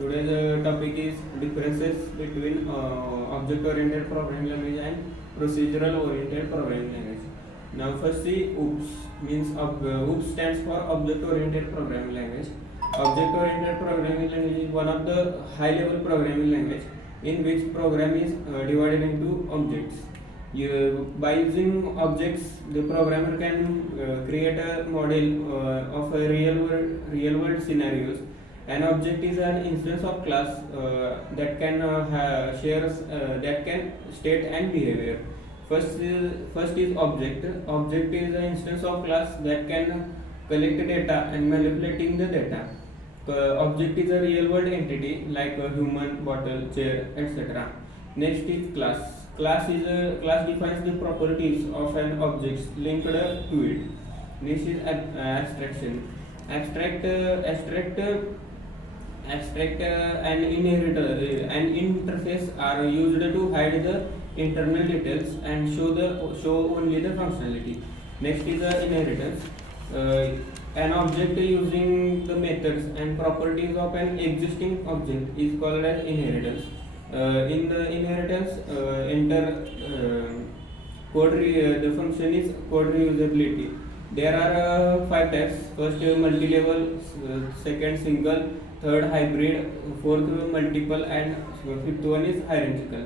Today's topic is differences between object-oriented programming language and procedural-oriented programming language. Now, first see OOPS means OOPS stands for Object-Oriented Programming Language. Object-Oriented Programming Language is one of the high-level programming language in which program is divided into objects. By using objects, the programmer can create a model of a real world scenarios. An object is an instance of class that can that can state and behavior. First is object. Object is an instance of class that can collect data and manipulating the data. Object is a real world entity like a human, bottle, chair, etc. Next is class. Class defines the properties of an object linked to it. Next is abstraction. Abstract and inheritor and interface are used to hide the internal details and show only the functionality. Next is the inheritance. An object using the methods and properties of an existing object is called as inheritance. In the inheritance, the function is code reusability. There are 5 types. First, multi-level, second, single, third, hybrid, fourth, multiple, and fifth one is hierarchical.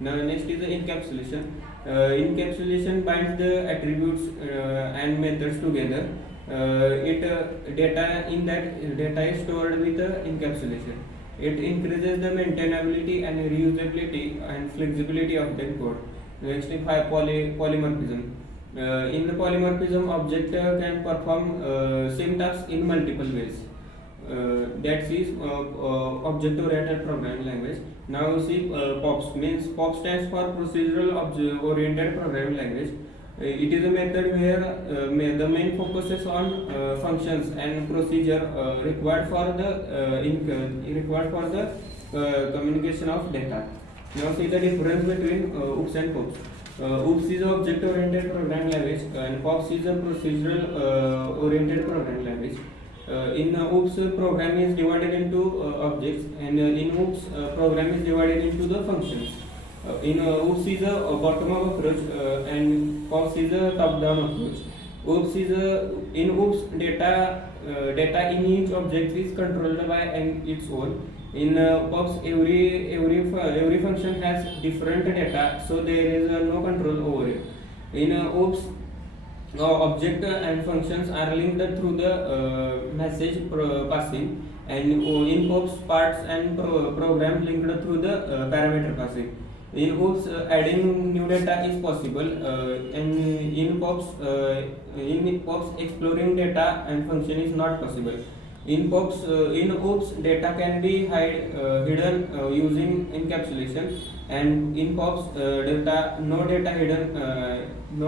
Now, next is the encapsulation. Encapsulation binds the attributes and methods together. Data in that data is stored with the encapsulation. It increases the maintainability and reusability and flexibility of the code. Next is polymorphism. In the polymorphism, object can perform same task in multiple ways. That is object-oriented programming language. Now see POPs means POP stands for procedural-oriented programming language. It is a method where the main focus is on functions and procedure required for the communication of data. Now see the difference between OOPS and POPs. OOPS is object-oriented programming language and POPs is a procedural-oriented programming language. In OOPS, program is divided into objects, and in OOPS, program is divided into the functions. In OOPS is a bottom-up approach and POPs is a top-down approach. In OOPS, data in each object is controlled by its own. In POPs, every function has different data, so there is no control over it. In OOPS, object and functions are linked through the message passing, and in POPs, parts and program linked through the parameter passing. In OOPS, adding new data is possible, and in POPs, exploring data and function is not possible. In OOPS, data can be hidden using encapsulation, and in POPs, no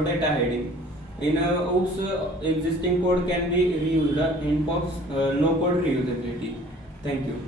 data hiding. In OOPS, existing code can be reused. In POPs, no code reusability. Thank you.